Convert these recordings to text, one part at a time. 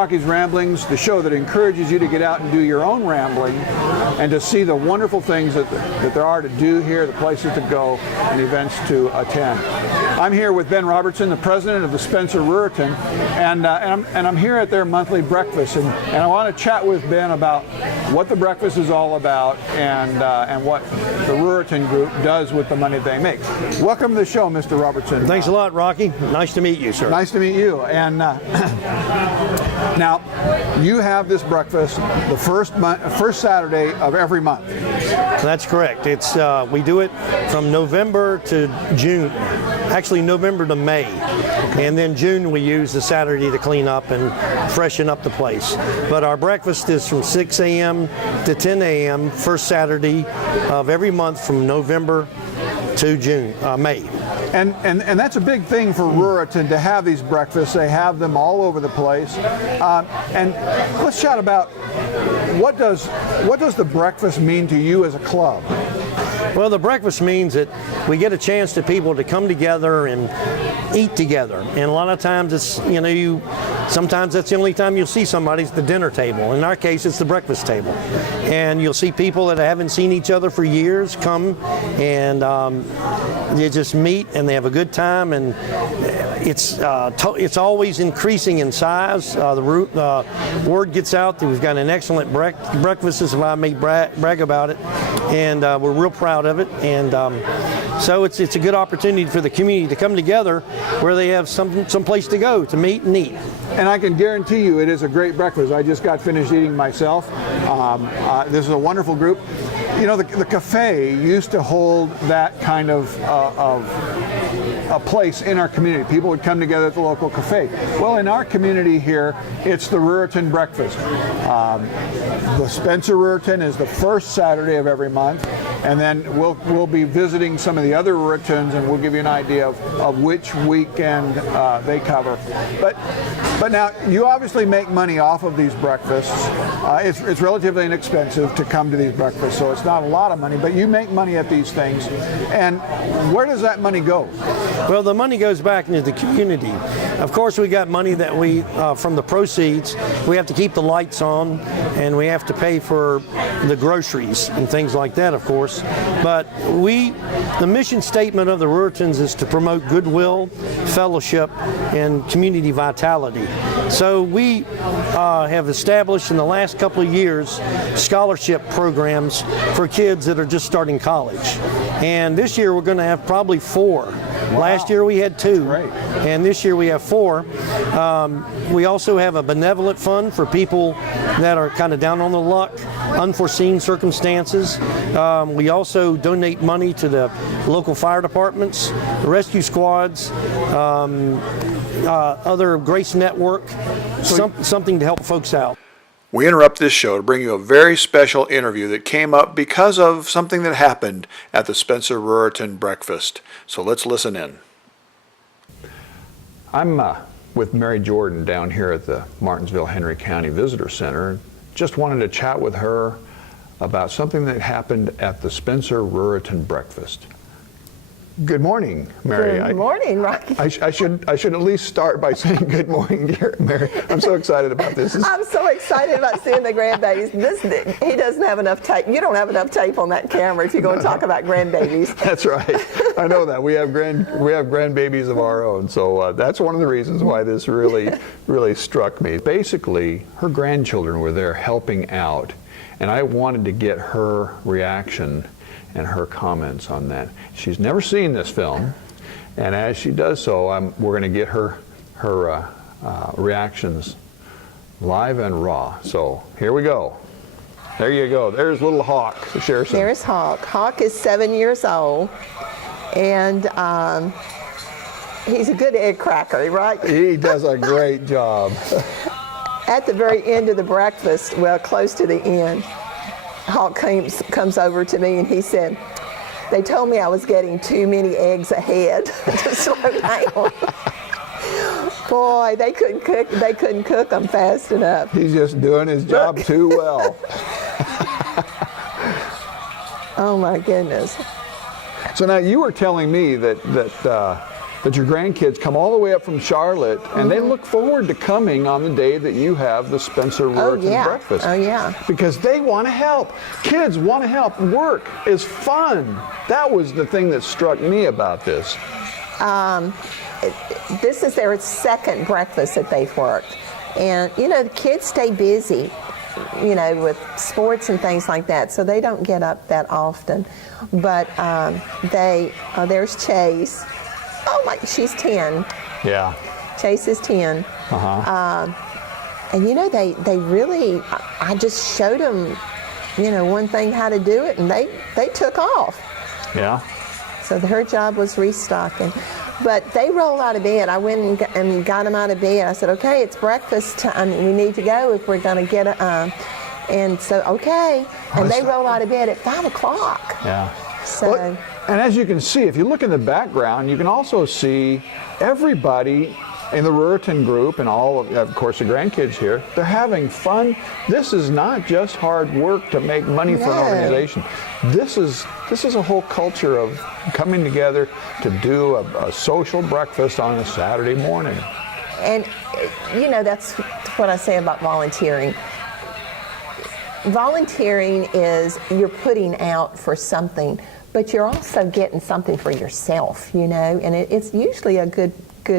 Rocky's Ramblings, the show that encourages you to get out and do your own rambling and to see the wonderful things that there are to do here, the places to go, and events to attend. I'm here with Ben Robertson, the president of the Spencer Ruritan, and I'm here at their monthly breakfast, and I want to chat with Ben about what the breakfast is all about and what the Ruritan Group does with the money they make. Welcome to the show, Mr. Robertson. Thanks a lot, Rocky. Nice to meet you, sir. Nice to meet you. And now, you have this breakfast the first Saturday of every month. That's correct. It's we do it from November to June. Actually, November to May. And then June we use the Saturday to clean up and freshen up the place. But our breakfast is from 6 a.m. to 10 a.m. first Saturday of every month from November to May. And that's a big thing for Ruritan to have these breakfasts. They have them all over the place. And let's chat about what does the breakfast mean to you as a club? Well, the breakfast means that we get a chance to people to come together and eat together. And a lot of times it's, sometimes that's the only time you'll see somebody at the dinner table. In our case, it's the breakfast table. And you'll see people that haven't seen each other for years come and they just meet and they have a good time. And it's always increasing in size. The word gets out that we've got an excellent breakfast, is why I may brag about it. And we're real proud of it. And so it's a good opportunity for the community to come together where they have some place to go to meet and eat. And I can guarantee you it is a great breakfast. I just got finished eating myself. This is a wonderful group. The cafe used to hold that kind of a place in our community. People would come together at the local cafe. Well, in our community here, it's the Ruritan breakfast. The Spencer Ruritan is the first Saturday of every month, and then we'll be visiting some of the other Ruritans, and we'll give you an idea of which weekend they cover. But now, you obviously make money off of these breakfasts. It's relatively inexpensive to come to these breakfasts, so it's not a lot of money, but you make money at these things. And where does that money go? Well, the money goes back into the community. Of course, we got money that we, from the proceeds, we have to keep the lights on, and we have to pay for the groceries and things like that, of course. But the mission statement of the Ruritans is to promote goodwill, fellowship, and community vitality. So we have established in the last couple of years scholarship programs for kids that are just starting college. And this year we're going to have probably 4. Wow. Last year we had 2, and this year we have 4. We also have a benevolent fund for people that are kind of down on the luck, unforeseen circumstances. We also donate money to the local fire departments, rescue squads, other Grace Network, something to help folks out. We interrupt this show to bring you a very special interview that came up because of something that happened at the Spencer Ruritan breakfast. So let's listen in. I'm with Mary Jordan down here at the Martinsville-Henry County Visitor Center. Just wanted to chat with her about something that happened at the Spencer Ruritan breakfast. Good morning, Mary. Good morning, Rocky. I should at least start by saying good morning, Mary. I'm so excited about this. I'm so excited about seeing the grandbabies. He doesn't have enough tape. You don't have enough tape on that camera if you're going to talk about grandbabies. That's right. I know that. We have grandbabies of our own, so that's one of the reasons why this really struck me. Basically, her grandchildren were there helping out, and I wanted to get her reaction and her comments on that. She's never seen this film, and as she does so, we're going to get her reactions live and raw. So here we go. There you go. There's little Hawk. Share some. There's Hawk. Hawk is 7 years old, and he's a good egg cracker, right? He does a great job. At the very end of the breakfast, well, close to the end, Hawk comes over to me and he said, "They told me I was getting too many eggs ahead to slow down." Boy, they couldn't cook them fast enough. He's just doing his job too well. Oh my goodness. So now you were telling me that that your grandkids come all the way up from Charlotte, and they look forward to coming on the day that you have the Spencer Ruritan breakfast. Oh, yeah. Because they want to help. Kids want to help. Work is fun. That was the thing that struck me about this. This is their second breakfast that they've worked. And, you know, the kids stay busy, you know, with sports and things like that, so they don't get up that often. But there's Chase. Oh my, she's 10. Yeah. Chase is 10. And you know, they really, I just showed them, you know, one thing how to do it, and they took off. Yeah. So her job was restocking. But they roll out of bed. I went and got them out of bed. I said, okay, it's breakfast time. We need to go if we're going to get and so, okay. And they roll out of bed at 5 o'clock. Yeah. So. Well, and as you can see, if you look in the background, you can also see everybody in the Ruritan group and all of course, the grandkids here. They're having fun. This is not just hard work to make money for an organization. This is a whole culture of coming together to do a social breakfast on a Saturday morning. And, you know, that's what I say about volunteering. Volunteering is you're putting out for something, but you're also getting something for yourself, you know, and it's usually a good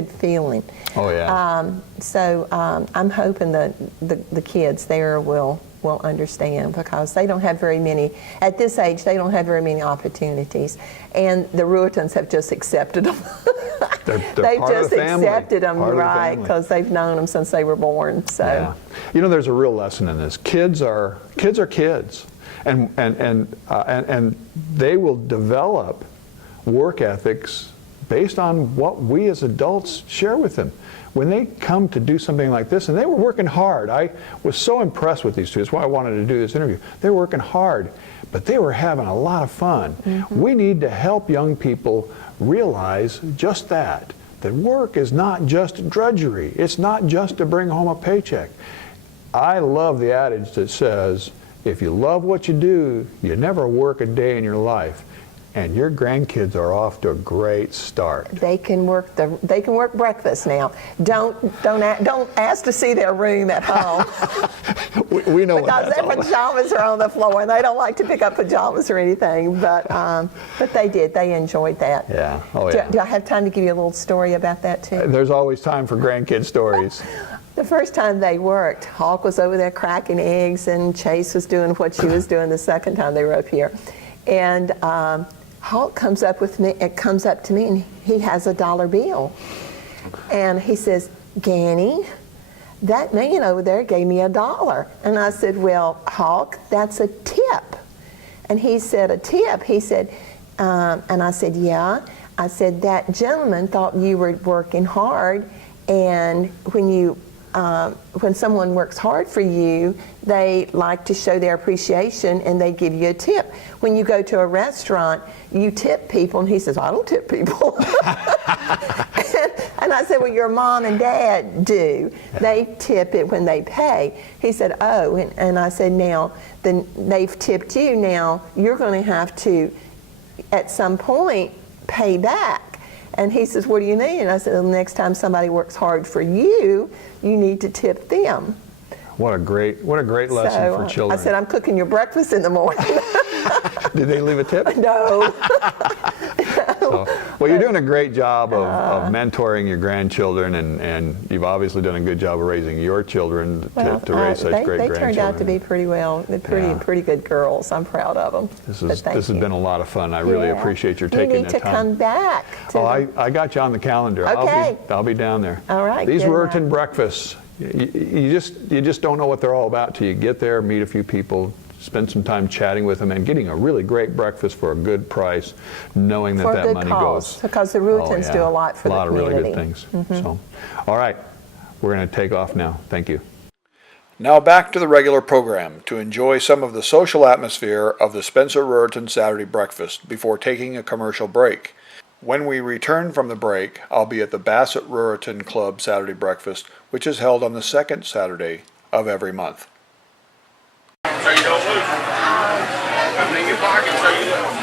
feeling. Oh, yeah. So I'm hoping that the kids there will understand, because they don't have very many, at this age, they don't have very many opportunities. And the Ruritans have just accepted them. They've just accepted them, right, because they've known them since they were born. So, yeah. You know, there's a real lesson in this. Kids are kids, and they will develop work ethics based on what we as adults share with them. When they come to do something like this, and they were working hard. I was so impressed with these two. That's why I wanted to do this interview. They were working hard, but they were having a lot of fun. Mm-hmm. We need to help young people realize just that work is not just drudgery. It's not just to bring home a paycheck. I love the adage that says, if you love what you do, you never work a day in your life. And your grandkids are off to a great start. They can work breakfast now. Don't ask to see their room at home. we know because their pajamas are on the floor, and they don't like to pick up pajamas or anything. But they did. They enjoyed that. Yeah. Oh yeah. Do I have time to give you a little story about that too? There's always time for grandkid stories. The first time they worked, Hawk was over there cracking eggs, and Chase was doing what she was doing the second time they were up here, and. Hawk comes up to me, and he has a $1 bill. And he says, Ganny, that man over there gave me $1. And I said, well, Hawk, that's a tip. And he said, a tip? He said, and I said, yeah. I said, that gentleman thought you were working hard, and when someone works hard for you, they like to show their appreciation, and they give you a tip. When you go to a restaurant, you tip people, and he says, I don't tip people. and I said, well, your mom and dad do. They tip it when they pay. He said, oh, and I said, now, then they've tipped you. Now, you're going to have to, at some point, pay back. And he says, what do you mean? And I said, well, the next time somebody works hard for you, you need to tip them. What a great lesson for children. I said, I'm cooking your breakfast in the morning. Did they leave a tip? No. So, well, you're doing a great job of mentoring your grandchildren, and you've obviously done a good job of raising your children to raise such great grandchildren. They turned out to be pretty well. They're pretty good girls. I'm proud of them. This has been a lot of fun. I really appreciate your taking the time. You need to come back. I got you on the calendar. Okay. I'll be down there. All right. These Ruritan breakfasts, you just don't know what they're all about till you get there, meet a few people, spend some time chatting with them, and getting a really great breakfast for a good price, knowing that that money goes. Because the Ruritans do a lot for the community. A lot of really good things. Mm-hmm. So, all right, we're going to take off now. Thank you. Now back to the regular program to enjoy some of the social atmosphere of the Spencer Ruritan Saturday Breakfast before taking a commercial break. When we return from the break, I'll be at the Bassett Ruritan Club Saturday Breakfast, which is held on the second Saturday of every month. So you don't lose them. I'm in your pocket so you don't.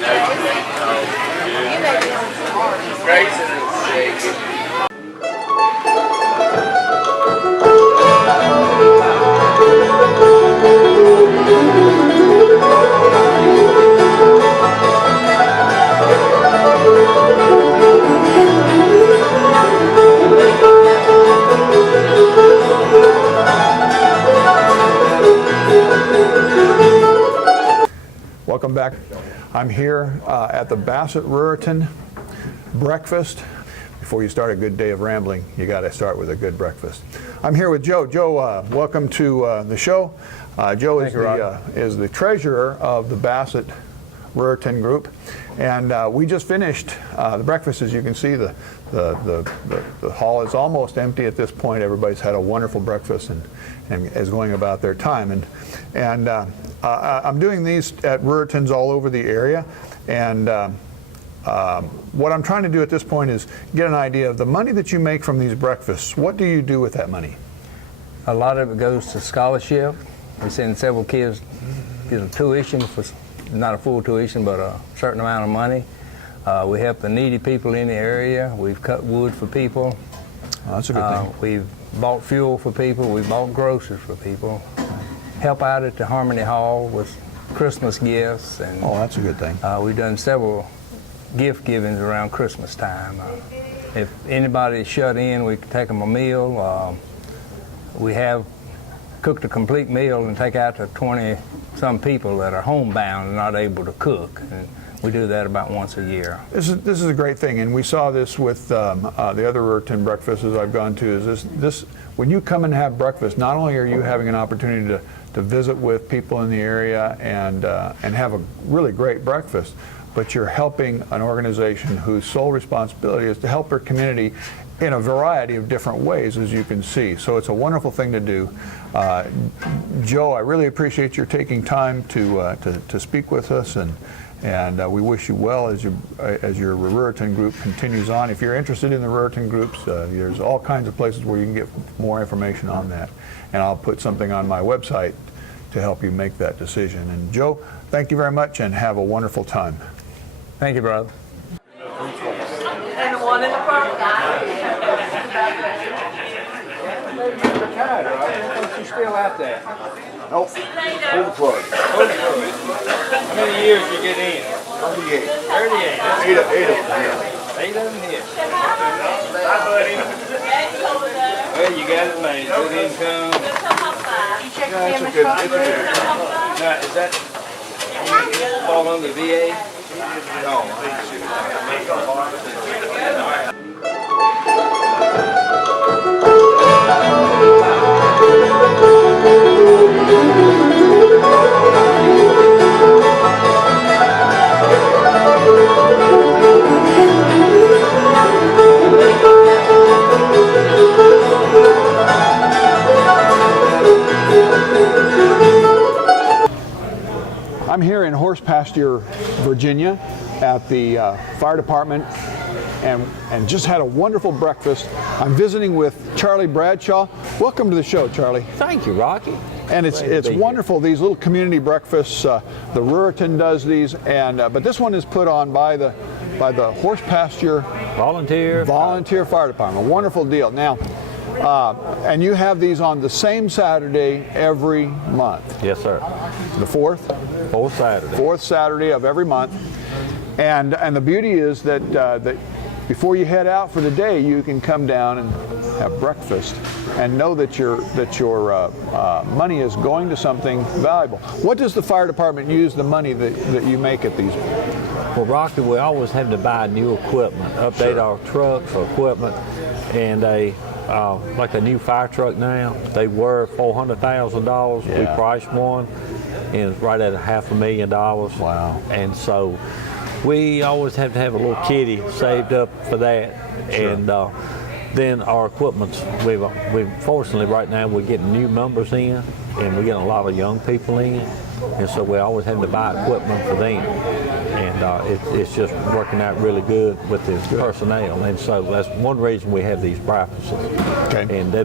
I welcome back. I'm here at the Bassett Ruritan Breakfast. Before you start a good day of rambling, you got to start with a good breakfast. I'm here with Joe. Joe, welcome to the show. Joe is the treasurer of the Bassett Ruritan Group, and we just finished the breakfast. As you can see, the hall is almost empty at this point. Everybody's had a wonderful breakfast and is going about their time. And I'm doing these at Ruritans all over the area, and what I'm trying to do at this point is get an idea of the money that you make from these breakfasts. What do you do with that money? A lot of it goes to scholarship. We send several kids get a tuition, for not a full tuition, but a certain amount of money. We help the needy people in the area. We've cut wood for people. Oh, that's a good thing. We've bought fuel for people. We've bought groceries for people. Help out at the Harmony Hall with Christmas gifts. And oh, that's a good thing. we've done several gift givings around Christmas time. If anybody's shut in, we can take them a meal. We have cooked a complete meal and take out to 20-some people that are homebound and not able to cook. And we do that about once a year. This is a great thing, and we saw this with the other Ruritan breakfasts I've gone to. Is this when you come and have breakfast, not only are you having an opportunity to visit with people in the area and have a really great breakfast, but you're helping an organization whose sole responsibility is to help their community in a variety of different ways, as you can see. So it's a wonderful thing to do. Joe, I really appreciate your taking time to speak with us, and we wish you well as your Ruritan group continues on. If you're interested in the Ruritan groups, there's all kinds of places where you can get more information on that. And I'll put something on my website to help you make that decision. And Joe, thank you very much and have a wonderful time. Thank you, brother. And the one in the park. You still out there? Nope. Pull the plug. How many years you get in? 38. 38. Eight of them here. 8 of them here. Hi, buddy. Well, you got it made. Good income. Yeah, it's a good. Now, is that fall under VA? I'm here in Pasture, Virginia, at the fire department, and just had a wonderful breakfast. I'm visiting with Charlie Bradshaw. Welcome to the show, Charlie. Thank you, Rocky. And it's wonderful, these little community breakfasts. The Ruritan does these, and but this one is put on by the Pasture Volunteer Fire Department. A wonderful deal. Now, and you have these on the same Saturday every month. Yes, sir. The fourth Saturday of every month. And the beauty is that before you head out for the day, you can come down and have breakfast and know that your money is going to something valuable. What does the fire department use the money that you make at these? Well, Rocky, we always have to buy new equipment, update our trucks or equipment, and like a new fire truck now, they were $400,000. Yeah. We priced one, and it's right at $500,000. Wow. And so we always have to have a little kitty saved up for that. Sure. And then our equipment's, we've fortunately right now we're getting new members in, and we're getting a lot of young people in, and so we always have to buy equipment for them. And it's just working out really good with the personnel, and so that's one reason we have these breakfasts. Okay. And the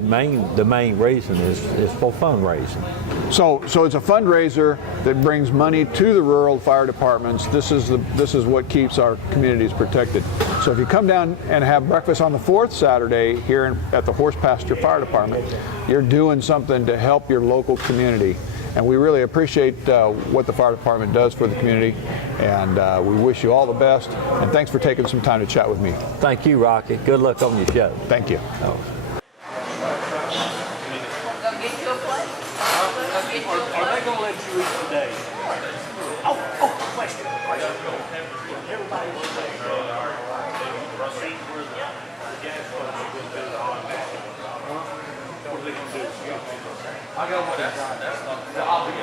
main reason is for fundraising. So it's a fundraiser that brings money to the rural fire departments. This is what keeps our communities protected. So if you come down and have breakfast on the fourth Saturday here at the Pasture Fire Department, you're doing something to help your local community. And we really appreciate what the fire department does for the community, and we wish you all the best. And thanks for taking some time to chat with me. Thank you, Rocky. Good luck on your show. Thank you. Are they going to let you eat today? Oh, I got one. That's not. I'll be